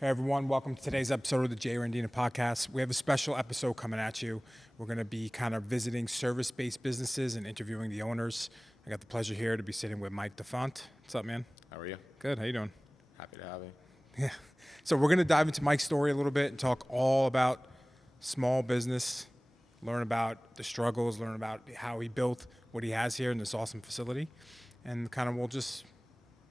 Hey everyone, welcome to today's episode of the Rendina podcast. We have a special episode coming at you. We're going to be kind of visiting service-based businesses and interviewing the owners. I got the pleasure here to be sitting with Mike Fonte. What's up, man? How are you? Good. How you doing? Happy to have you. Yeah. So we're going to dive into Mike's story a little bit and talk all about small business, learn about the struggles, learn about how he built what he has here in this awesome facility, and kind of we'll just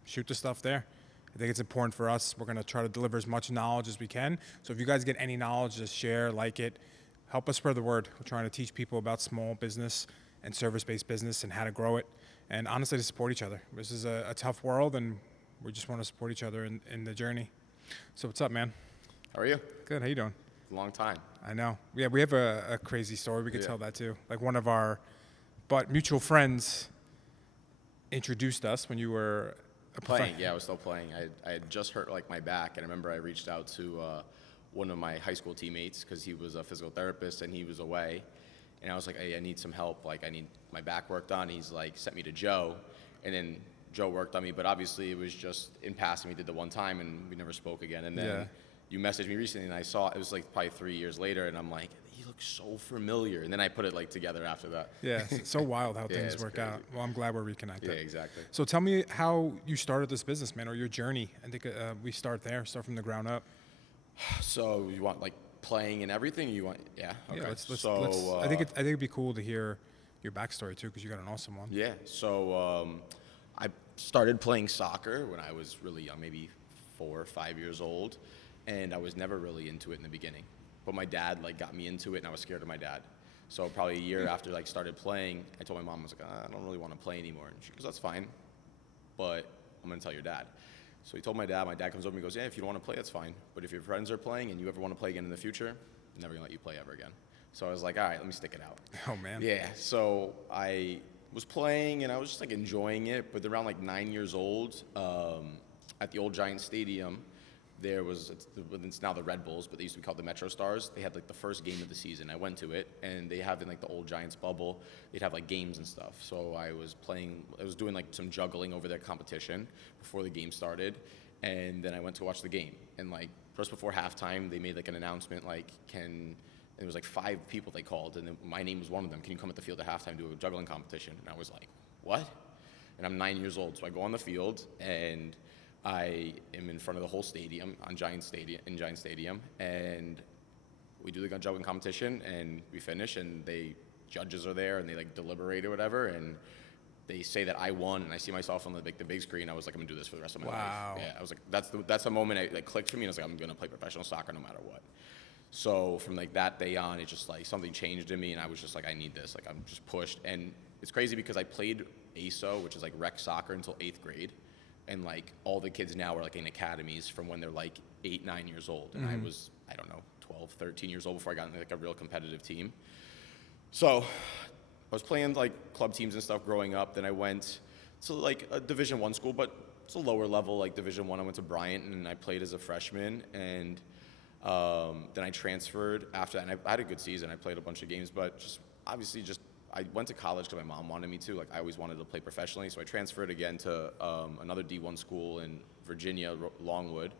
shoot the stuff there. I think it's important for us. We're going to try to deliver as much knowledge as we can. So if you guys get any knowledge, just share, like it. Help us spread the word. We're trying to teach people about small business and service-based business and how to grow it. And honestly, to support each other. This is a tough world, and we just want to support each other in the journey. So what's up, man? How are you? Good. How you doing? Long time. I know. Yeah, we have a crazy story. We could tell that too. Like one of our mutual friends introduced us when you were Playing, yeah, I was still playing. I had just hurt like my back, and I remember I reached out to one of my high school teammates because he was a physical therapist and he was away, and I was like, hey, I need some help. Like, I need my back worked on. He's like, sent me to Joe, and then Joe worked on me, but obviously it was just in passing. We did the one time, and we never spoke again. And then you messaged me recently, and I saw it was like probably 3 years later, and I'm like, he looks so familiar. And then I put it like together after that. Yeah, it's so wild how things work crazy. out. Well, I'm glad we're reconnected. Yeah, exactly. So tell me how you started this business, man, or your journey. I think we start from the ground up. So you want like playing and everything? You want, yeah. Okay. Yeah, let's I think it'd be cool to hear your backstory too, because you got an awesome one. Yeah. So I started playing soccer when I was really young, maybe 4 or 5 years old, and I was never really into it in the beginning. But my dad like got me into it, and I was scared of my dad. So probably a year after like started playing, I told my mom, I was like, I don't really want to play anymore. And she goes, that's fine, but I'm gonna tell your dad. So he told my dad. My dad comes over and goes, yeah, if you don't want to play, that's fine. But if your friends are playing and you ever want to play again in the future, I'm never gonna let you play ever again. So I was like, all right, let me stick it out. Oh man. Yeah. So I was playing and I was just like enjoying it. But around like 9 years old, at the old Giant Stadium, there was, it's now the Red Bulls, but they used to be called the Metro Stars. They had like the first game of the season. I went to it, and they have in like the old Giants bubble, they'd have like games and stuff. So I was doing like some juggling over their competition before the game started, and then I went to watch the game. And like just before halftime, they made like an announcement like, and there was like 5 people they called, and then my name was one of them. Can you come at the field at halftime to do a juggling competition? And I was like, what? And I'm 9 years old, so I go on the field, and I am in front of the whole stadium in Giant Stadium, and we do the gun juggling competition, and we finish, and judges are there, and they like deliberate or whatever, and they say that I won, and I see myself on the big screen. I was like, I'm gonna do this for the rest of my life. Yeah, I was like, that's the moment it clicked for me. And I was like, I'm gonna play professional soccer no matter what. So from like that day on, it just like something changed in me, and I was just like, I need this. Like I'm just pushed, and it's crazy because I played ASO, which is like rec soccer, until 8th grade. And like all the kids now are like in academies from when they're like 8, 9 years old. And I was, I don't know, 12, 13 years old before I got into like a real competitive team. So I was playing like club teams and stuff growing up. Then I went to like a Division I school, but it's a lower level, like Division I. I went to Bryant, and I played as a freshman. And then I transferred after that. And I had a good season. I played a bunch of games, but I went to college because my mom wanted me to. Like, I always wanted to play professionally, so I transferred again to another D1 school in Virginia, Longwood,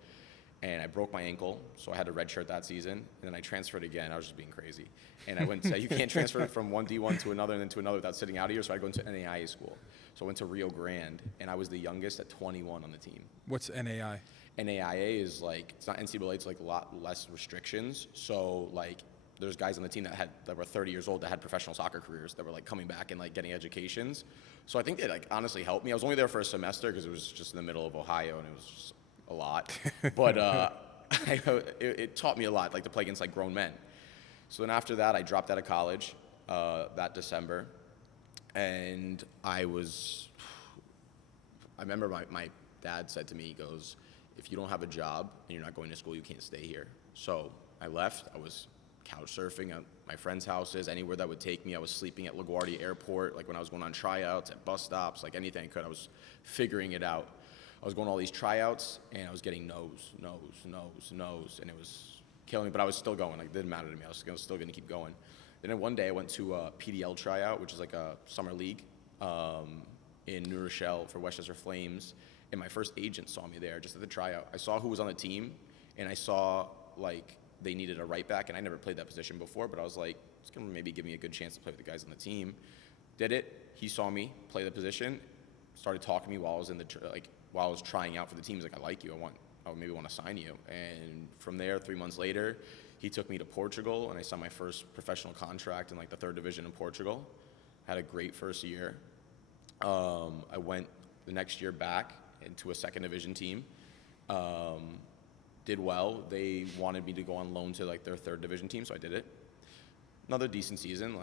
and I broke my ankle, so I had to redshirt that season. And then I transferred again. I was just being crazy. And I went to, you can't transfer from one D1 to another and then to another without sitting out a year, so I go into NAIA school. So I went to Rio Grande, and I was the youngest at 21 on the team. What's NAI? NAIA is like, it's not NCAA, it's like a lot less restrictions. So like, there's guys on the team that were 30 years old that had professional soccer careers that were like coming back and like getting educations. So I think they like honestly helped me. I was only there for a semester because it was just in the middle of Ohio, and it was just a lot. But it taught me a lot, like to play against like grown men. So then after that, I dropped out of college that December, and I remember my dad said to me, he goes, if you don't have a job and you're not going to school, you can't stay here. So I left. I was couch surfing at my friends' houses, anywhere that would take me. I was sleeping at LaGuardia Airport, like when I was going on tryouts, at bus stops, like anything I could. I was figuring it out. I was going to all these tryouts, and I was getting no's, and it was killing me, but I was still going. Like, it didn't matter to me. I was still going to keep going. Then one day I went to a PDL tryout, which is like a summer league in New Rochelle for Westchester Flames, and my first agent saw me there just at the tryout. I saw who was on the team, and I saw like they needed a right back, and I never played that position before, but I was like, it's gonna maybe give me a good chance to play with the guys on the team. Did it. He saw me play the position, started talking to me while I was while I was trying out for the team. He's like, I like you. I maybe want to sign you. And from there, 3 months later, he took me to Portugal, and I signed my first professional contract in like the 3rd division in Portugal. Had a great first year. I went the next year back into a 2nd division team. Did well. They wanted me to go on loan to like their 3rd division team, so I did it. Another decent season,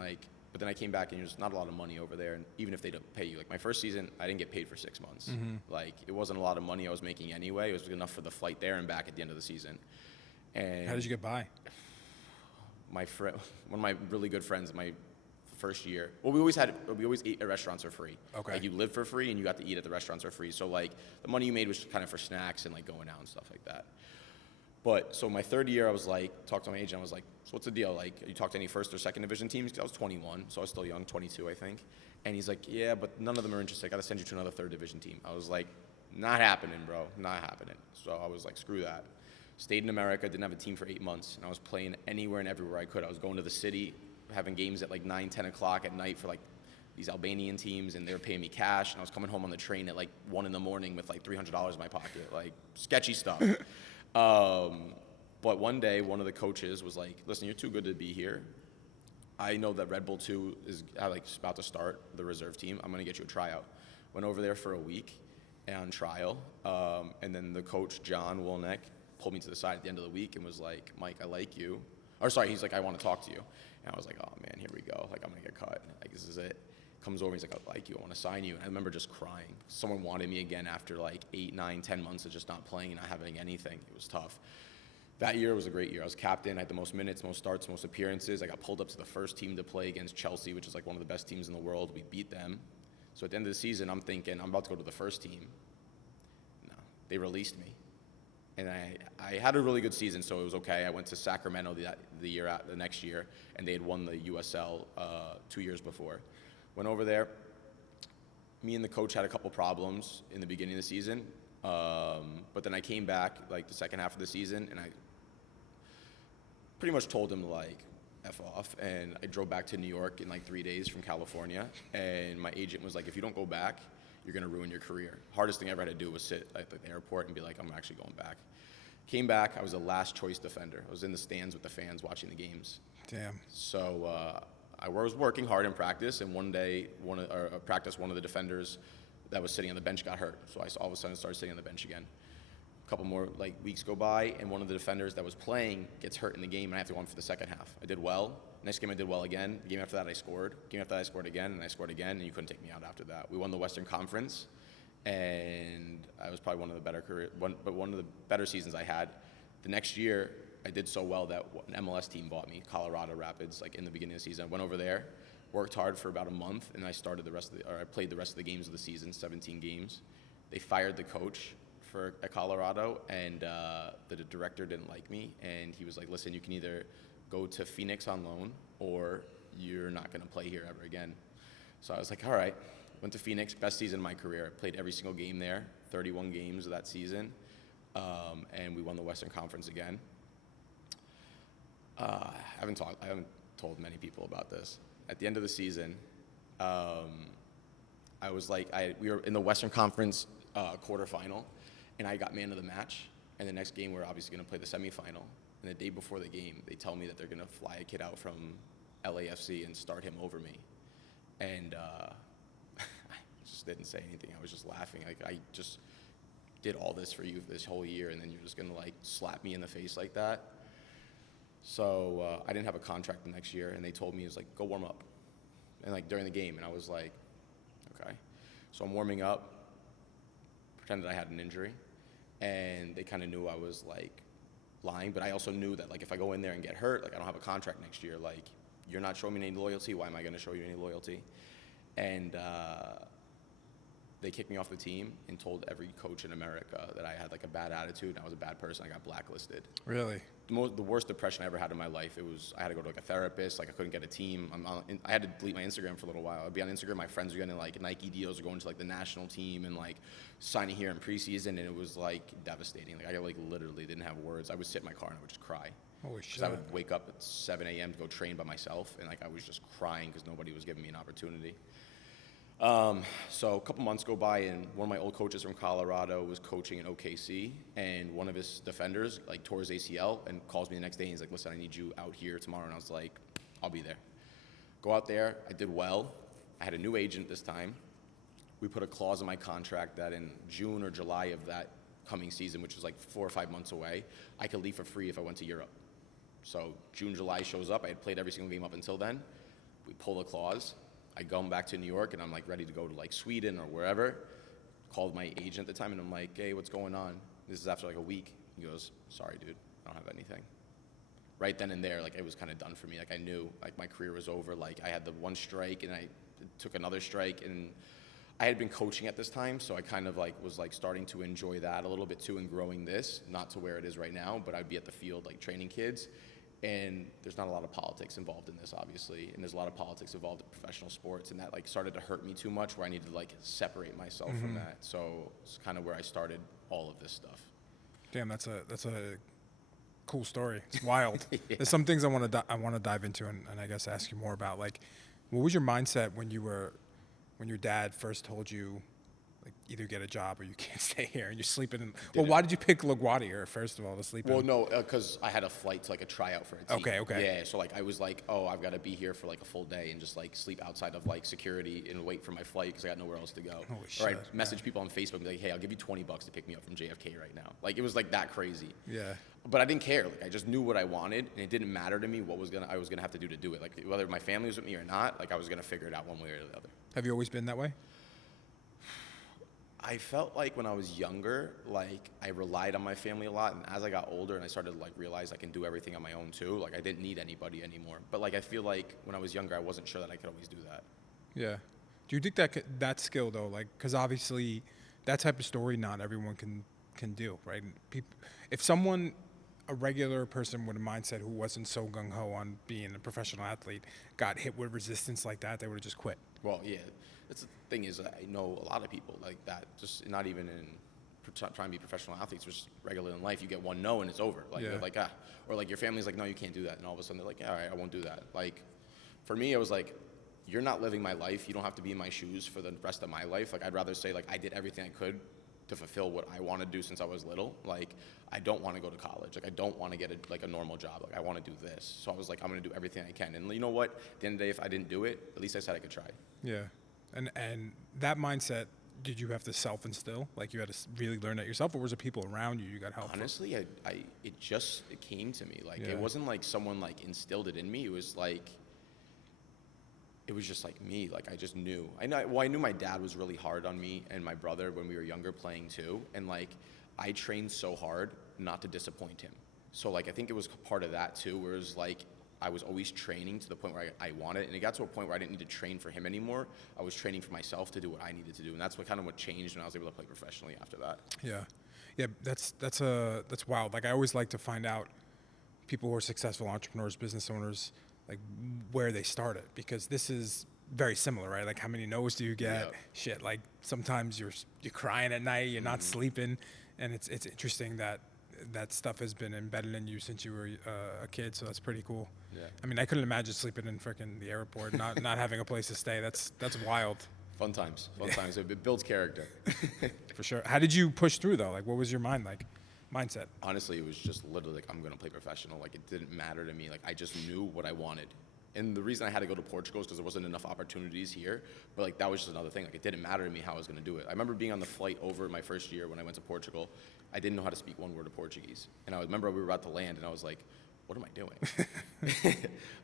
but then I came back and there's not a lot of money over there, and even if they don't pay you, like my first season, I didn't get paid for 6 months. Like it wasn't a lot of money I was making anyway. It was enough for the flight there and back at the end of the season. And How did you get by? my friend, one of my really good friends, my first year. Well, we always ate at restaurants for free. Okay. Like you lived for free and you got to eat at the restaurants for free. So like the money you made was kind of for snacks and like going out and stuff like that. But so my 3rd year, I was like, talked to my agent. I was like, so what's the deal? Like, you talked to any 1st or 2nd division teams? 'Cause I was 21, so I was still young, 22, I think. And he's like, yeah, but none of them are interested. I got to send you to another 3rd division team. I was like, not happening, bro. Not happening. So I was like, screw that. Stayed in America, didn't have a team for 8 months, and I was playing anywhere and everywhere I could. I was going to the city, having games at like 9, 10 o'clock at night for like these Albanian teams, and they were paying me cash, and I was coming home on the train at like 1 in the morning with like $300 in my pocket, like sketchy stuff. But one day, one of the coaches was like, listen, you're too good to be here. I know that Red Bull 2 is about to start the reserve team. I'm going to get you a tryout. Went over there for a week on trial, and then the coach, John Wolnick, pulled me to the side at the end of the week and was like, Mike, I like you. Or sorry, he's like, I want to talk to you. And I was like, oh man, here we go. Like, I'm going to get cut. Like, this is it. Comes over, he's like, I like you, I want to sign you. And I remember just crying. Someone wanted me again after like 8, 9, 10 months of just not playing and not having anything. It was tough. That year was a great year. I was captain, I had the most minutes, most starts, most appearances. I got pulled up to the first team to play against Chelsea, which is like one of the best teams in the world. We beat them. So at the end of the season, I'm thinking, I'm about to go to the first team. No, they released me. And I had a really good season, so it was okay. I went to Sacramento the next year, and they had won the USL 2 years before. Went over there. Me and the coach had a couple problems in the beginning of the season, but then I came back like the second half of the season, and I pretty much told him to like F off, and I drove back to New York in like 3 days from California, and my agent was like, if you don't go back, you're gonna ruin your career. Hardest thing I ever had to do was sit at the airport and be like, I'm actually going back. Came back, I was a last choice defender. I was in the stands with the fans watching the games. Damn. So I was working hard in practice, and one day, one of the defenders that was sitting on the bench got hurt. So I all of a sudden started sitting on the bench again. A couple more weeks go by, and one of the defenders that was playing gets hurt in the game, and I have to go on for the second half. I did well. Next game I did well again. The game after that I scored. The game after that I scored again, and I scored again, and you couldn't take me out after that. We won the Western Conference, and I was probably one of the better seasons I had. The next year I did so well that an MLS team bought me, Colorado Rapids, like in the beginning of the season. I went over there, worked hard for about a month, and I played the rest of the games of the season, 17 games. They fired the coach at Colorado, and the director didn't like me, and he was like, listen, you can either go to Phoenix on loan or you're not going to play here ever again. So I was like, all right. Went to Phoenix, best season of my career. I played every single game there, 31 games of that season, and we won the Western Conference again. I haven't told many people about this. At the end of the season, I was like, we were in the Western Conference quarterfinal, and I got man of the match. And the next game, we're obviously going to play the semifinal. And the day before the game, they tell me that they're going to fly a kid out from LAFC and start him over me. And I just didn't say anything. I was just laughing. Like, I just did all this for you this whole year, and then you're just going to like slap me in the face like that. So I didn't have a contract the next year, and they told me, it was like, go warm up. And like during the game, and I was like, okay. So I'm warming up, pretended I had an injury, and they kind of knew I was like lying, but I also knew that like if I go in there and get hurt, like I don't have a contract next year, like you're not showing me any loyalty, why am I going to show you any loyalty? And they kicked me off the team and told every coach in America that I had like a bad attitude and I was a bad person. I got blacklisted. Really? The worst depression I ever had in my life. I had to go to like a therapist. Like I couldn't get a team. I had to delete my Instagram for a little while. I'd be on Instagram. My friends were getting like Nike deals or going to like the national team and like signing here in preseason. And it was like devastating. Like I like literally didn't have words. I would sit in my car and I would just cry. Holy shit. Because I would wake up at 7 a.m. to go train by myself. And like I was just crying because nobody was giving me an opportunity. So a couple months go by, and one of my old coaches from Colorado was coaching in OKC, and one of his defenders like tore his ACL and calls me the next day and he's like, listen, I need you out here tomorrow. And I was like, I'll be there. Go out there. I did well. I had a new agent this time. We put a clause in my contract that in June or July of that coming season, which was like 4 or 5 months away, I could leave for free if I went to Europe. So June, July shows up. I had played every single game up until then. We pull the clause. I go back to New York and I'm like ready to go to like Sweden or wherever. Called my agent at the time and I'm like, hey, what's going on? This is after like a week. He goes, sorry, dude, I don't have anything. Right then and there, like it was kind of done for me. Like I knew like my career was over. Like I had the one strike and I took another strike, and I had been coaching at this time, so I kind of like was like starting to enjoy that a little bit too and growing this, not to where it is right now, but I'd be at the field like training kids. And there's not a lot of politics involved in this, obviously, and there's a lot of politics involved in professional sports, and that like started to hurt me too much, where I needed to like separate myself from that. So it's kind of where I started all of this stuff. Damn, that's a cool story. It's wild. Yeah. There's some things I want to dive into, and I guess ask you more about. Like, what was your mindset when your dad first told you, like, either get a job or you can't stay here, and you're sleeping in? Well, why did you pick LaGuardia first of all to sleep in? Well, no, because I had a flight to like a tryout for a team. Okay. Yeah, so like I was like, oh, I've got to be here for like a full day and just like sleep outside of like security and wait for my flight because I got nowhere else to go. Holy or shit, I'd message people on Facebook and be like, hey, I'll give you $20 to pick me up from JFK right now. Like it was like that crazy. Yeah. But I didn't care. Like I just knew what I wanted, and it didn't matter to me what I was gonna have to do to do it. Like whether my family was with me or not, like I was gonna figure it out one way or the other. Have you always been that way? I felt like when I was younger, like I relied on my family a lot, and as I got older and I started to like realize I can do everything on my own too, like I didn't need anybody anymore. But like I feel like when I was younger, I wasn't sure that I could always do that. Yeah. Do you think that skill though, like, because obviously that type of story not everyone can do, right? If someone, a regular person with a mindset who wasn't so gung-ho on being a professional athlete, got hit with resistance like that, they would have just quit. Well, yeah. That's the thing is, I know a lot of people like that, just not even in trying to be professional athletes, just regular in life. You get one no and it's over. Like, You're like, or like your family's like, no, you can't do that. And all of a sudden they're like, yeah, all right, I won't do that. Like, for me, it was like, you're not living my life. You don't have to be in my shoes for the rest of my life. Like, I'd rather say, like, I did everything I could to fulfill what I want to do since I was little. Like, I don't want to go to college. Like, I don't want to get a normal job. Like, I want to do this. So I was like, I'm going to do everything I can. And you know what? At the end of the day, if I didn't do it, at least I said I could try. Yeah. And that mindset, did you have to self-instill? Like, you had to really learn that yourself, or was it people around you got help? Honestly, it came to me. Like, It wasn't like someone like instilled it in me. It was like, it was just like me. Like, I just knew. I knew my dad was really hard on me and my brother when we were younger playing too. And like, I trained so hard not to disappoint him. So like, I think it was part of that too, where it was like, I was always training to the point where I wanted, and it got to a point where I didn't need to train for him anymore. I was training for myself to do what I needed to do, and that's what changed when I was able to play professionally after that. Yeah, that's wild. Like, I always like to find out people who are successful entrepreneurs, business owners, like where they started, because this is very similar, right? Like, how many no's do you get? Yeah. Shit, like sometimes you're crying at night, you're not sleeping, and it's interesting that stuff has been embedded in you since you were a kid, so that's pretty cool. Yeah. I mean, I couldn't imagine sleeping in frickin' the airport, not having a place to stay. That's wild. Fun times. It builds character. For sure. How did you push through though? Like, what was your mindset? Honestly, it was just literally like, I'm going to play professional. Like, it didn't matter to me. Like, I just knew what I wanted. And the reason I had to go to Portugal is because there wasn't enough opportunities here. But like, that was just another thing. Like, it didn't matter to me how I was going to do it. I remember being on the flight over my first year when I went to Portugal. I didn't know how to speak one word of Portuguese. And I remember we were about to land, and I was like, what am I doing?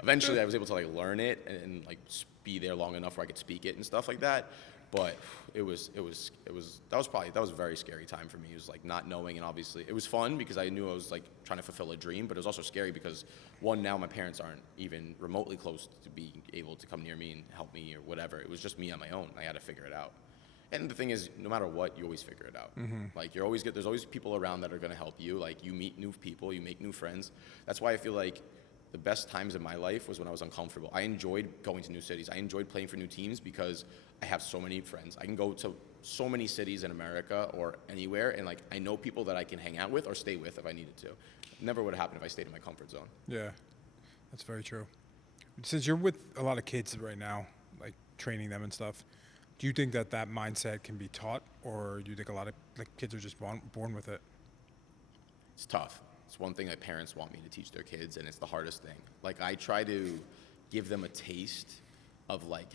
Eventually, I was able to like learn it and like be there long enough where I could speak it and stuff like that. But that was a very scary time for me. It was like not knowing, and obviously it was fun because I knew I was like trying to fulfill a dream, but it was also scary because now my parents aren't even remotely close to being able to come near me and help me or whatever. It was just me on my own. I had to figure it out. And the thing is, no matter what, you always figure it out. Like there's always people around that are going to help you. Like you meet new people, you make new friends. That's why I feel like the best times in my life was when I was uncomfortable. I enjoyed going to new cities. I enjoyed playing for new teams because I have so many friends. I can go to so many cities in America or anywhere, and like I know people that I can hang out with or stay with if I needed to. Never would have happened if I stayed in my comfort zone. Yeah, that's very true. Since you're with a lot of kids right now, like training them and stuff, do you think that mindset can be taught, or do you think a lot of kids are just born with it? It's tough. It's one thing that parents want me to teach their kids, and it's the hardest thing. Like I try to give them a taste of like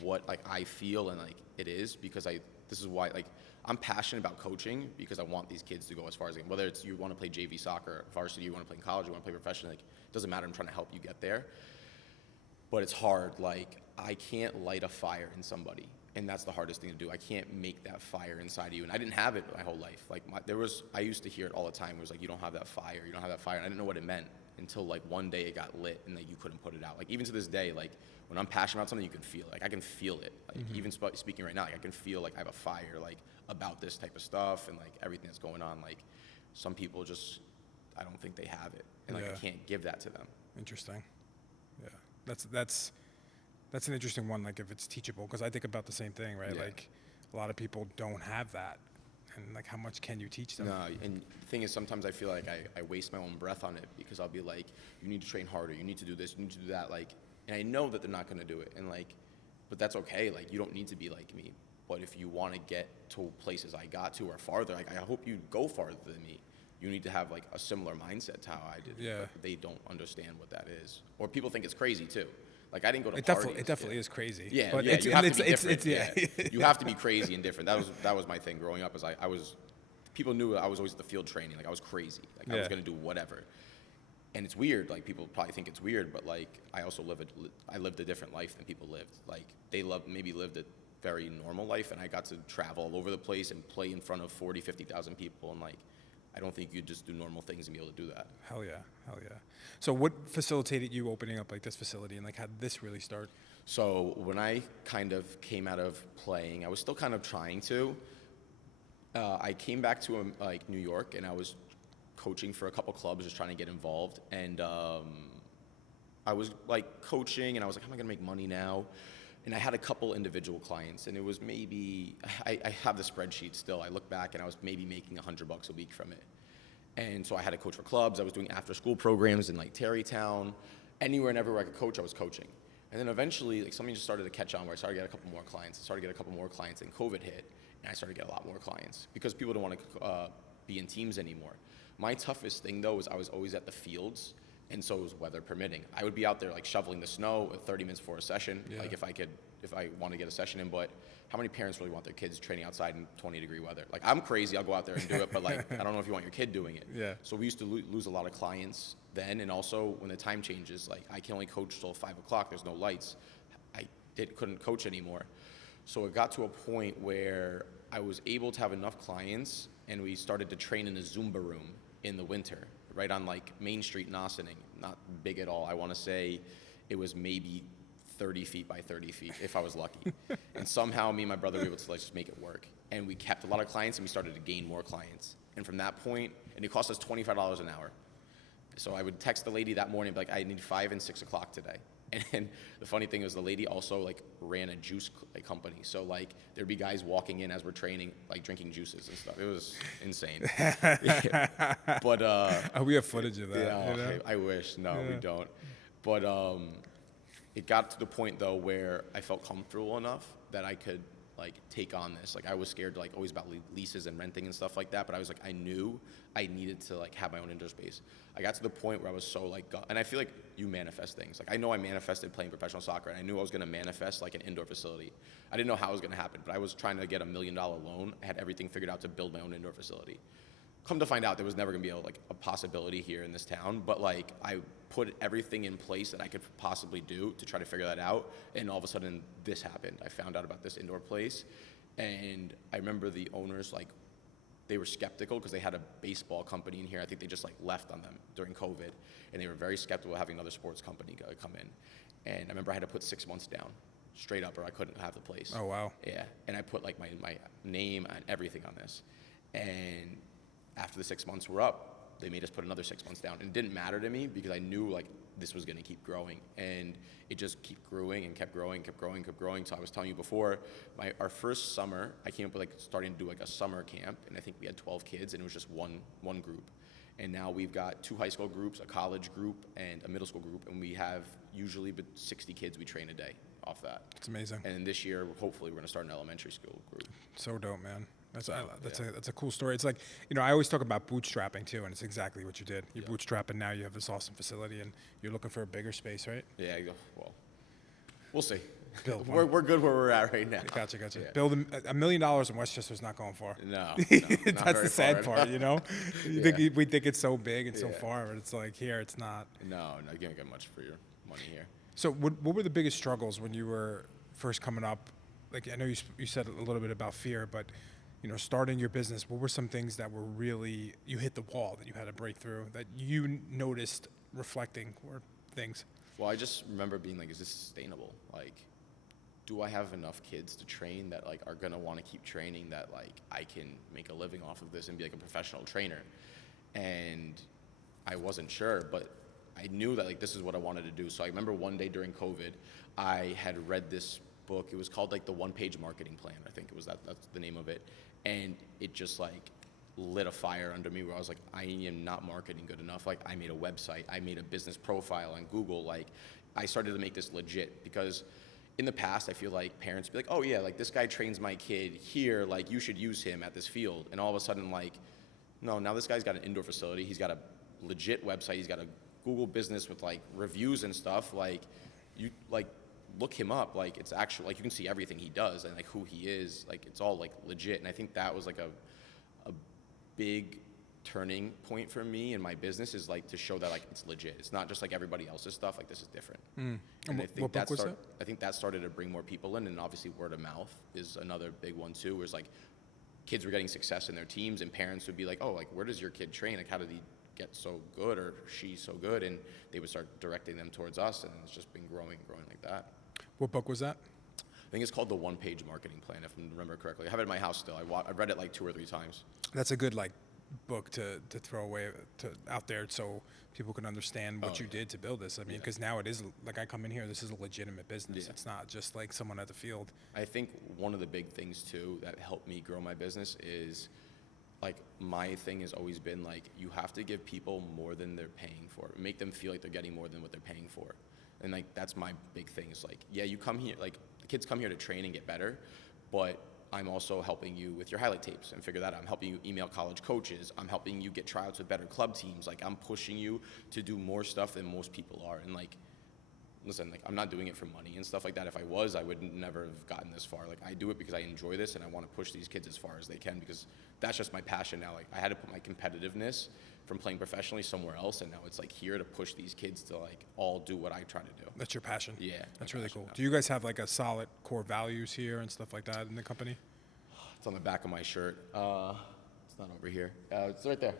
what like I feel and like it is, because this is why like I'm passionate about coaching, because I want these kids to go as far as they can. Whether it's you want to play JV soccer, varsity, you want to play in college, you want to play professionally, like it doesn't matter. I'm trying to help you get there. But it's hard. Like I can't light a fire in somebody, and that's the hardest thing to do. I can't make that fire inside of you, and I didn't have it my whole life. Like I used to hear it all the time. It was like, you don't have that fire, you don't have that fire. And I didn't know what it meant until like one day it got lit, and that you couldn't put it out. Like even to this day, like when I'm passionate about something, you can feel it. Like I can feel it. Like even speaking right now, like I can feel like I have a fire like about this type of stuff and like everything that's going on. Like some people just, I don't think they have it, and like I can't give that to them. Interesting. Yeah, that's an interesting one. Like if it's teachable, because I think about the same thing, right? Yeah. Like a lot of people don't have that, and like how much can you teach them? No, and the thing is, sometimes I feel like I waste my own breath on it, because I'll be like, you need to train harder, you need to do this, you need to do that, like, and I know that they're not going to do it, and like, but that's okay. Like you don't need to be like me. But if you want to get to places I got to or farther, like I hope you go farther than me. You need to have like a similar mindset to how I did. Yeah. But they don't understand what that is, or people think it's crazy too. Like I didn't go to It parties. definitely is crazy. Yeah, but yeah. You have to be different. Yeah. You have to be crazy and different. That was my thing growing up. Is I was, people knew I was always at the field training. Like I was crazy. Like I was gonna do whatever. And it's weird. Like people probably think it's weird, but like I also lived a different life than people lived. Like they maybe lived a very normal life, and I got to travel all over the place and play in front of 40, 50,000 people, and like I don't think you just do normal things and be able to do that. Hell yeah. So what facilitated you opening up like this facility, and like how did this really start? So when I kind of came out of playing, I was still kind of trying to. I came back to like New York, and I was coaching for a couple clubs, just trying to get involved, and I was like coaching, and I was like, how am I gonna make money now? And I had a couple individual clients, and it was maybe, I have the spreadsheet still. I look back, and I was maybe making $100 a week from it. And so I had to coach for clubs. I was doing after-school programs in like Terrytown. Anywhere and everywhere I could coach, I was coaching. And then eventually, like something just started to catch on, where I started to get a couple more clients. And COVID hit, and I started to get a lot more clients because people don't want to be in teams anymore. My toughest thing, though, was I was always at the fields, and so it was weather permitting. I would be out there like shoveling the snow 30 minutes before a session, like if I want to get a session in. But how many parents really want their kids training outside in 20-degree weather? Like I'm crazy, I'll go out there and do it, but like I don't know if you want your kid doing it. Yeah. So we used to lose a lot of clients then, and also when the time changes, like I can only coach till 5 o'clock. There's no lights. I couldn't coach anymore. So it got to a point where I was able to have enough clients, and we started to train in a Zumba room in the winter, right on like Main Street in Ossining. Not big at all. I want to say it was maybe 30 feet by 30 feet if I was lucky. And somehow me and my brother were able to like just make it work. And we kept a lot of clients, and we started to gain more clients. And from that point, and it cost us $25 an hour. So I would text the lady that morning, be like, I need 5 and 6 o'clock today. And the funny thing was the lady also like ran a juice company. So like there'd be guys walking in as we're training, like drinking juices and stuff. It was insane. Yeah. But We have footage of that. yeah, You know? I wish. No, we don't. But it got to the point though where I felt comfortable enough that I could like take on this. Like I was scared like always about leases and renting and stuff like that, but I was like, I knew I needed to like have my own indoor space. I got to the point where I was so like, and I feel like you manifest things. Like I know I manifested playing professional soccer, and I knew I was gonna manifest like an indoor facility. I didn't know how it was gonna happen, but I was trying to get $1 million loan. I had everything figured out to build my own indoor facility. Come to find out, there was never gonna be a possibility here in this town, but like I put everything in place that I could possibly do to try to figure that out, and all of a sudden this happened. I found out about this indoor place, and I remember the owners like, they were skeptical because they had a baseball company in here. I think they just like left on them during COVID, and they were very skeptical of having another sports company come in. And I remember I had to put 6 months down. straight up, or I couldn't have the place. Oh, wow. Yeah, and I put like my name and everything on this, and after the 6 months were up, they made us put another 6 months down, and it didn't matter to me because I knew like this was gonna keep growing, and it just kept growing and kept growing, kept growing, kept growing. So I was telling you before, our first summer, I came up with like starting to do like a summer camp, and I think we had 12 kids, and it was just one group. And now we've got 2 high school groups, a college group, and a middle school group, and we have usually 60 kids we train a day off that. It's amazing. And this year, hopefully, we're gonna start an elementary school group. So dope, man. That's a cool story. It's like, I always talk about bootstrapping too, and it's exactly what you did. You're bootstrapping now. You have this awesome facility, and you're looking for a bigger space, right? Yeah. Well, we'll see. Build we're good where we're at right now. Gotcha. Yeah. Build $1 million in Westchester's not going far. No, That's very the sad far. part, you know. We think it's so big and so Yeah. far, but it's like here, it's not. No, you can't get much for your money here. So, what were the biggest struggles when you were first coming up? Like, I know you said a little bit about fear, but starting your business, what were some things that were really you hit the wall that you had to break through that you noticed reflecting or things? Well, I just remember being like, is this sustainable? Like, do I have enough kids to train that like are gonna want to keep training, that like I can make a living off of this and be like a professional trainer? And I wasn't sure, but I knew that like this is what I wanted to do. So I remember one day during COVID, I had read this book. It was called like the One-Page Marketing Plan. I think it was that's the name of it. And it just like lit a fire under me where I was like, I am not marketing good enough. Like, I made a website, I made a business profile on Google. Like, I started to make this legit, because in the past, I feel like parents be like, oh yeah, like this guy trains my kid here, like you should use him at this field. And all of a sudden, like, no, now this guy's got an indoor facility, he's got a legit website, he's got a Google business with like reviews and stuff. Like, you like look him up, like it's actually like you can see everything he does and like who he is, like it's all like legit. And I think that was like a big turning point for me in my business, is like to show that like it's legit. It's not just like everybody else's stuff. Like, this is different. And I think what book was that? I think that started to bring more people in, and obviously word of mouth is another big one too. Where it's like kids were getting success in their teams, and parents would be like, "Oh, like where does your kid train? Like how did he get so good, or she's so good?" And they would start directing them towards us, and it's just been growing like that. What book was that? I think it's called the One-Page Marketing Plan, if I remember correctly. I have it in my house still. I've read it like 2 or 3 times. That's a good like book to throw away out there so people can understand what you did to build this. I mean, because now it is like, I come in here, this is a legitimate business. Yeah. It's not just like someone at the field. I think one of the big things too that helped me grow my business is, like, my thing has always been like, you have to give people more than they're paying for. Make them feel like they're getting more than what they're paying for. And like, that's my big thing. Is like, yeah, you come here, like the kids come here to train and get better, but I'm also helping you with your highlight tapes and figure that out. I'm helping you email college coaches. I'm helping you get tryouts with better club teams. Like, I'm pushing you to do more stuff than most people are. And like, listen, like, I'm not doing it for money and stuff like that. If I was, I would never have gotten this far. Like, I do it because I enjoy this and I want to push these kids as far as they can, because that's just my passion now. Like, I had to put my competitiveness from playing professionally somewhere else, and now it's like here to push these kids to like all do what I try to do. That's your passion. Yeah, That's my really passion cool. now. Do you guys have like a solid core values here and stuff like that in the company? It's on the back of my shirt. It's not over here. It's right there.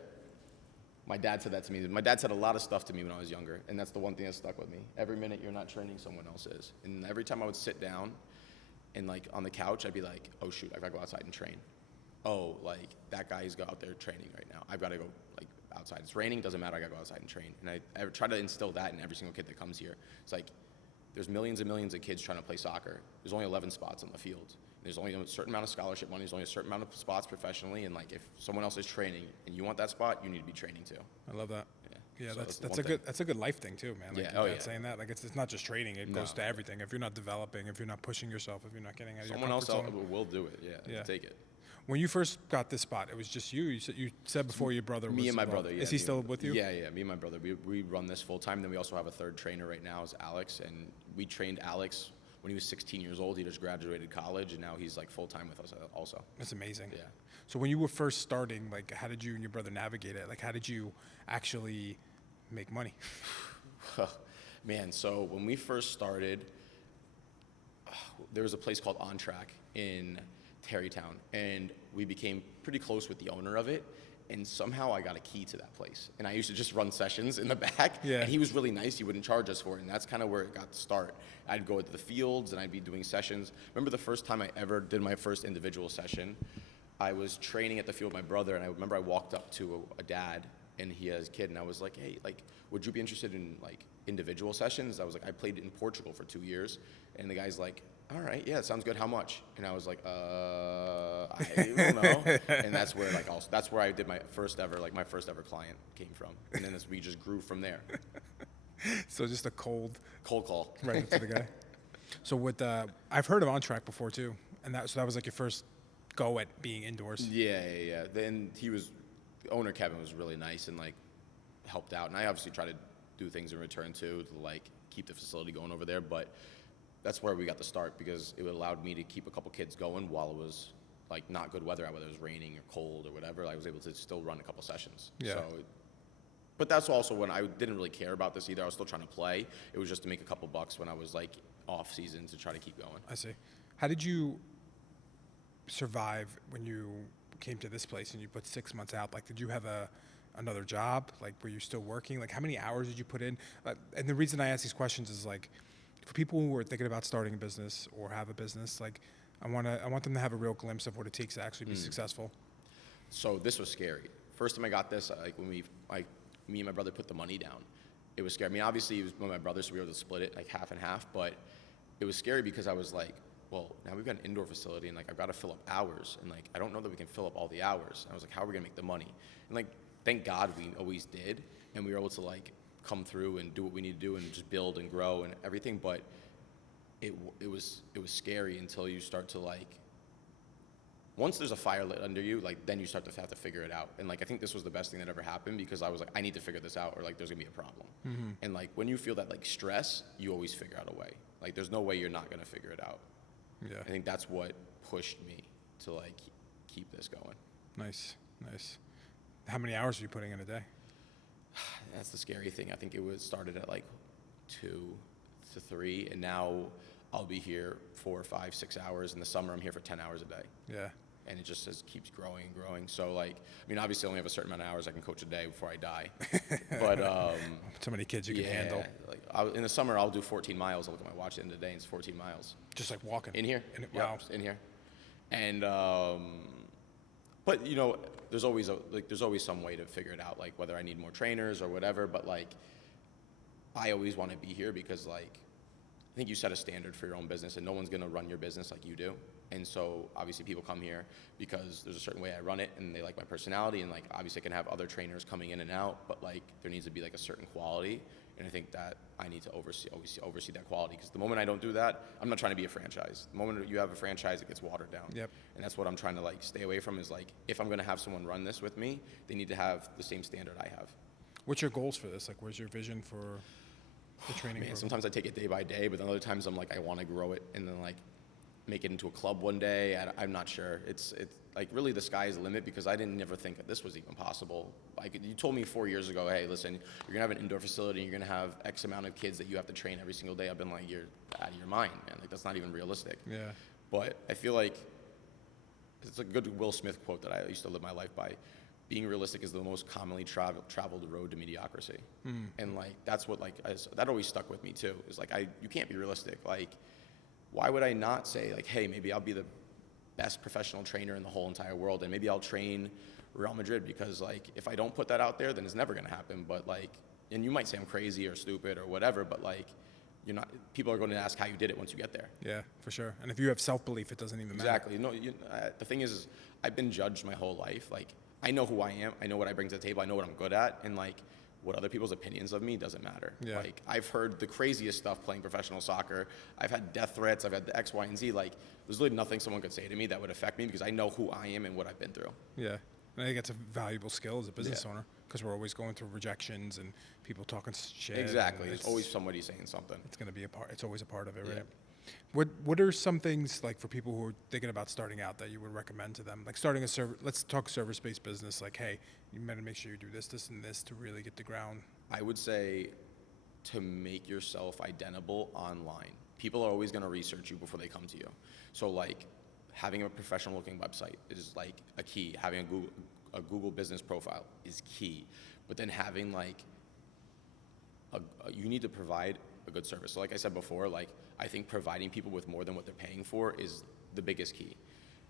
My dad said that to me. My dad said a lot of stuff to me when I was younger, and that's the one thing that stuck with me. Every minute you're not training, someone else is. And every time I would sit down and like on the couch, I'd be like, oh shoot, I gotta go outside and train. Oh, like that guy's out there training right now. I've gotta go like outside. It's raining, doesn't matter, I gotta go outside and train. And I try to instill that in every single kid that comes here. It's like, there's millions and millions of kids trying to play soccer. There's only 11 spots on the field. There's only a certain amount of scholarship money. There's only a certain amount of spots professionally. And like, if someone else is training and you want that spot, you need to be training too. I love that. Yeah, So that's a good life thing too, man. Like, Yeah, your oh, dad yeah. saying that, like it's not just training; it goes to everything. If you're not developing, if you're not pushing yourself, if you're not getting out of your Someone else comfort zone. will do it. Yeah. Take it. When you first got this spot, it was just you. You said before your brother was Me and my involved. brother. Yeah, Is he me still and- with you? Yeah. Me and my brother. We run this full time. Then we also have a third trainer right now, is Alex, and we trained Alex when he was 16 years old. He just graduated college, and now he's like full time with us also. That's amazing. Yeah. So when you were first starting, like, how did you and your brother navigate it? Like, how did you actually make money? Man, so when we first started, there was a place called On Track in Terrytown, and we became pretty close with the owner of it. And somehow I got a key to that place. And I used to just run sessions in the back. Yeah. And he was really nice. He wouldn't charge us for it. And that's kind of where it got to start. I'd go to the fields and I'd be doing sessions. Remember the first time I ever did my first individual session? I was training at the field with my brother. And I remember I walked up to a dad and he has a kid. And I was like, hey, like, would you be interested in like individual sessions? I was like, I played in Portugal for 2 years. And the guy's like, all right, yeah, sounds good. How much? And I was like, I don't know. And that's where that's where I did my first ever client came from. And then we just grew from there. So just a cold call. right into the guy. So with I've heard of On Track before too, and that was like your first go at being indoors. Yeah. Then the owner Kevin was really nice and like helped out. And I obviously try to do things in return too to like keep the facility going over there, but that's where we got the start because it allowed me to keep a couple kids going while it was like not good weather, whether it was raining or cold or whatever. I was able to still run a couple sessions. Yeah. But that's also when I didn't really care about this either. I was still trying to play. It was just to make a couple bucks when I was like off season to try to keep going. I see. How did you survive when you came to this place and you put 6 months out? Like, did you have another job? Like, were you still working? Like, how many hours did you put in? And the reason I ask these questions is like, for people who are thinking about starting a business or have a business, like, I want them to have a real glimpse of what it takes to actually be successful. So this was scary. First time I got this, like when me and my brother put the money down, it was scary. I mean, obviously it was one of my brothers, so we were able to split it like half and half, but it was scary because I was like, well, now we've got an indoor facility and like I've got to fill up hours and like I don't know that we can fill up all the hours. And I was like, how are we gonna make the money? And like, thank God we always did, and we were able to like come through and do what we need to do and just build and grow and everything. But it was scary until you start to like, once there's a fire lit under you, like then you start to have to figure it out. And like I think this was the best thing that ever happened because I was like, I need to figure this out or like there's gonna be a problem. Mm-hmm. And like when you feel that like stress, you always figure out a way. Like there's no way you're not gonna figure it out. Yeah. I think that's what pushed me to like keep this going. Nice. How many hours are you putting in a day? That's the scary thing. I think it was started at like 2 to 3, and now I'll be here 4, 5, 6 hours. In the summer, I'm here for 10 hours a day. Yeah. And it just keeps growing and growing. So like, I mean, obviously I only have a certain amount of hours I can coach a day before I die. But so many kids you can handle. Like in the summer, I'll do 14 miles. I look at my watch at the end of the day, and it's 14 miles. Just like walking. In here. Wow. Yep, in here. And but you know, there's always some way to figure it out, like whether I need more trainers or whatever. But like, I always want to be here because like, I think you set a standard for your own business, and no one's gonna run your business like you do. And so obviously people come here because there's a certain way I run it, and they like my personality, and like obviously I can have other trainers coming in and out, but like there needs to be like a certain quality, and I think that I need to always oversee that quality, because the moment I don't do that, I'm not trying to be a franchise. The moment you have a franchise, it gets watered down. Yep. And that's what I'm trying to like stay away from, is like, if I'm gonna have someone run this with me, they need to have the same standard I have. What's your goals for this? Like, where's your vision for the training program? Sometimes I take it day by day, but then other times I'm like, I want to grow it and then like make it into a club one day. I'm not sure. It's like really the sky is the limit, because I didn't never think that this was even possible. Like you told me 4 years ago, hey, listen, you're gonna have an indoor facility, and you're gonna have X amount of kids that you have to train every single day. I've been like, you're out of your mind, man. Like that's not even realistic. Yeah. But I feel like it's a good Will Smith quote that I used to live my life by. Being realistic is the most commonly traveled road to mediocrity. And like that's what that always stuck with me too. Is like you can't be realistic. Like why would I not say like, hey, maybe I'll be the best professional trainer in the whole entire world, and maybe I'll train Real Madrid, because like if I don't put that out there, then it's never gonna happen. But like, and you might say I'm crazy or stupid or whatever, but like you're not. People are going to ask how you did it once you get there. Yeah, for sure. And if you have self-belief, it doesn't even matter. Exactly. No, the thing is I've been judged my whole life. Like I know who I am. I know what I bring to the table. I know what I'm good at, and like what other people's opinions of me doesn't matter. Yeah. Like I've heard the craziest stuff playing professional soccer. I've had death threats. I've had the X, Y, and Z. Like there's really nothing someone could say to me that would affect me, because I know who I am and what I've been through. Yeah. And I think it's a valuable skill as a business owner, because we're always going through rejections and people talking shit. Exactly. There's always somebody saying something. It's going to be a part. It's always a part of it, right? Yeah. What are some things, like, for people who are thinking about starting out, that you would recommend to them? Like starting a let's talk service-based business. Like, hey, you better make sure you do this, this, and this to really get the ground. I would say to make yourself identifiable online. People are always going to research you before they come to you. So like having a professional looking website is like a key. Having a Google business profile is key. But then having like, you need to provide a good service. So like I said before, like I think providing people with more than what they're paying for is the biggest key.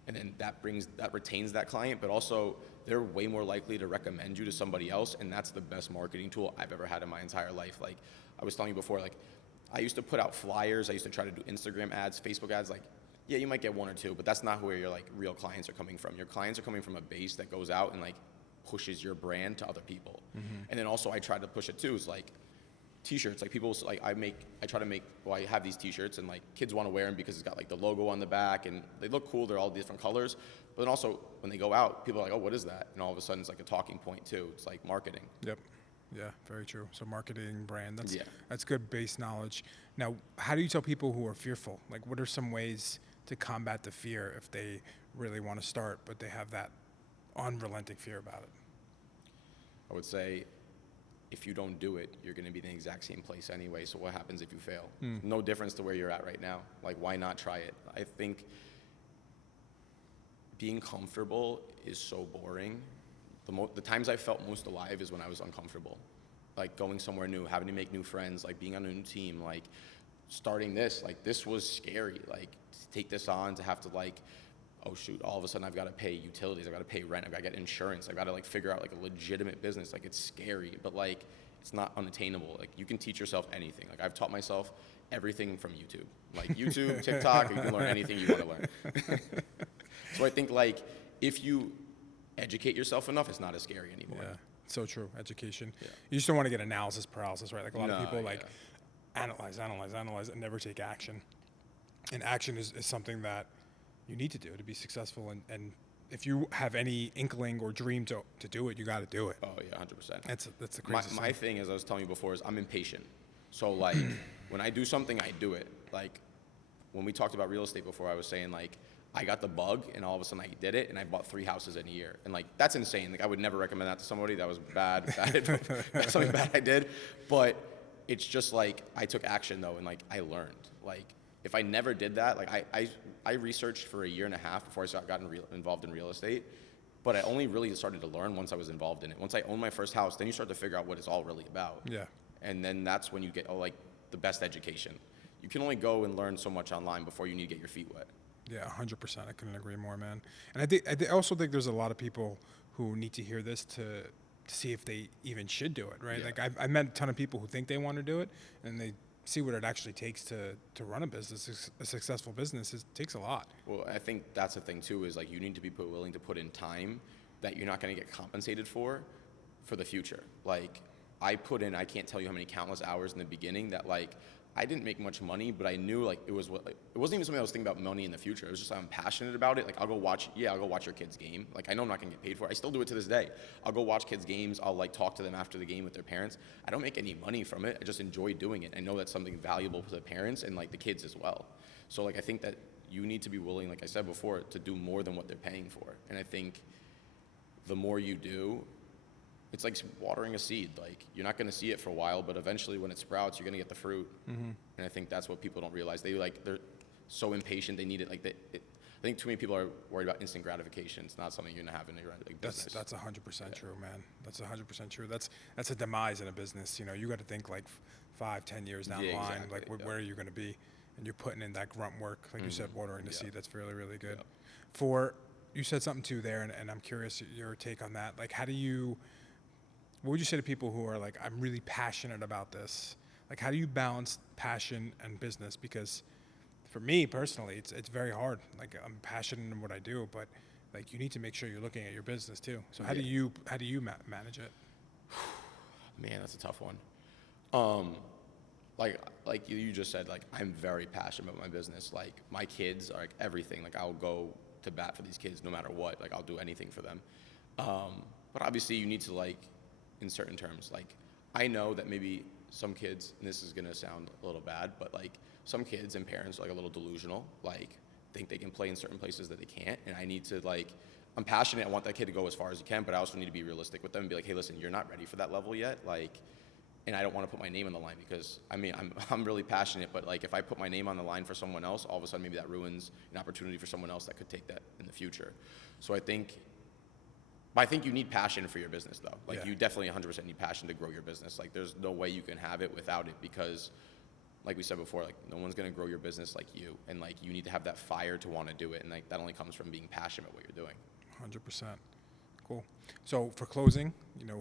And then that retains that client, but also they're way more likely to recommend you to somebody else, and that's the best marketing tool I've ever had in my entire life. Like I was telling you before, like I used to put out flyers, I used to try to do Instagram ads, Facebook ads, like yeah, you might get one or two, but that's not where your like real clients are coming from. Your clients are coming from a base that goes out and like pushes your brand to other people. And then also I try to push it too, is like t-shirts, like people like I have these t-shirts and like kids want to wear them because it's got like the logo on the back and they look cool, they're all different colors, but then also when they go out, people are like, oh, what is that? And all of a sudden it's like a talking point too. It's like marketing. Yep. Yeah, very true. So marketing, brand, Yeah. that's good base knowledge. Now, how do you tell people who are fearful? Like what are some ways to combat the fear if they really want to start, but they have that unrelenting fear about it? I would say if you don't do it, you're going to be in the exact same place anyway. So what happens if you fail? No difference to where you're at right now. Like, why not try it? I think being comfortable is so boring. The times I felt most alive is when I was uncomfortable. Like going somewhere new, having to make new friends, like being on a new team, like starting this. Like this was scary. Like to take this on, to have to like, oh shoot, all of a sudden I've got to pay utilities, I've got to pay rent, I've got to get insurance, I've got to like figure out like a legitimate business. Like it's scary, but like it's not unattainable. Like you can teach yourself anything. Like I've taught myself everything from YouTube. Like YouTube, TikTok, you can learn anything you want to learn. So I think like if you educate yourself enough, it's not as scary anymore. Yeah, so true. Education. Yeah. You just don't want to get analysis paralysis, right? Like a lot of people like yeah. analyze, and never take action. And action is something that you need to do to be successful. And if you have any inkling or dream to do it, you got to do it. Oh yeah, 100%. That's the craziest My thing, as I was telling you before, is I'm impatient. So like when I do something, I do it. Like when we talked about real estate before, I was saying like I got the bug and all of a sudden I did it and I bought 3 houses in a year. And like that's insane. Like I would never recommend that to somebody. That was bad. That's something bad I did. But it's just like I took action though, and like I learned. Like if I never did that, like I researched for a year and a half before I got involved in real estate, but I only really started to learn once I was involved in it. Once I owned my first house, then you start to figure out what it's all really about. Yeah. And then that's when you get like the best education. You can only go and learn so much online before you need to get your feet wet. Yeah, 100%. I couldn't agree more, man. And I also think there's a lot of people who need to hear this to see if they even should do it, right? Yeah. Like I met a ton of people who think they want to do it, and they see what it actually takes to run a business. A successful business takes a lot. Well, I think that's the thing too, is like you need to be willing to put in time that you're not going to get compensated for the future. Like I can't tell you how many countless hours in the beginning that like I didn't make much money, but I knew like it wasn't even something I was thinking about money in the future. It was just I'm passionate about it. Like I'll go watch your kid's game. Like I know I'm not gonna get paid for it. I still do it to this day. I'll go watch kids' games. I'll like talk to them after the game with their parents. I don't make any money from it. I just enjoy doing it. I know that's something valuable for the parents and like the kids as well. So like I think that you need to be willing, like I said before, to do more than what they're paying for. And I think the more you do, it's like watering a seed. Like you're not going to see it for a while, but eventually when it sprouts, you're going to get the fruit. And I think that's what people don't realize. They're so impatient. They need it. Like I think too many people are worried about instant gratification. It's not something you're going to have in your like business. That's 100% true, man. That's 100% true. That's a demise in a business. You know, you got to think like 5-10 years down the line. Exactly. Like where are you going to be? And you're putting in that grunt work, like you said, watering the seed. That's really, really good. You said something too there, and I'm curious your take on that. Like, what would you say to people who are like, I'm really passionate about this? Like, how do you balance passion and business? Because for me personally, it's very hard. Like, I'm passionate in what I do, but like, you need to make sure you're looking at your business too. So how do you manage it? Man, that's a tough one. Like you just said, like I'm very passionate about my business. Like my kids are like everything. Like I'll go to bat for these kids no matter what. Like I'll do anything for them. But obviously you need to like, in certain terms, like I know that maybe some kids, and this is gonna sound a little bad, but like some kids and parents are like a little delusional, like think they can play in certain places that they can't. And I need to like, I'm passionate. I want that kid to go as far as he can, but I also need to be realistic with them and be like, hey, listen, you're not ready for that level yet. Like, and I don't want to put my name on the line because I mean, I'm really passionate, but like if I put my name on the line for someone else, all of a sudden maybe that ruins an opportunity for someone else that could take that in the future. So I think But I think you need passion for your business, though. Like, Yeah. you definitely 100% need passion to grow your business. Like, there's no way you can have it without it because, like we said before, like, no one's going to grow your business like you. And, like, you need to have that fire to want to do it. And, like, that only comes from being passionate about what you're doing. 100%. Cool. So for closing,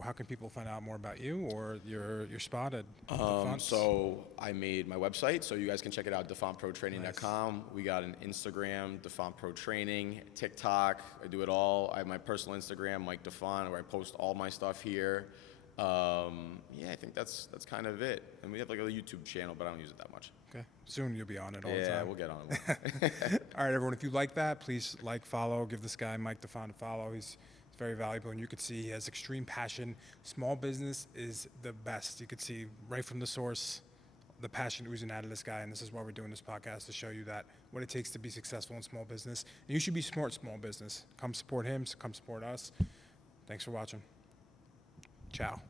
how can people find out more about you or your spot at Fonte? So I made my website, so you guys can check it out, defontprotraining.com. We got an Instagram, Defont Pro Training, TikTok. I do it all. I have my personal Instagram, Mike Defont, where I post all my stuff here. I think that's kind of it. And we have like a YouTube channel, but I don't use it that much. Okay. Soon you'll be on it all the Yeah, time. we'll get on it. All right, everyone. If you like that, please follow, give this guy Mike Defont a follow. He's very valuable, and you can see he has extreme passion. Small business is the best. You could see right from the source the passion oozing out of this guy, and this is why we're doing this podcast, to show you that what it takes to be successful in small business. And you should be smart small business. Come support him. Come support us. Thanks for watching. Ciao.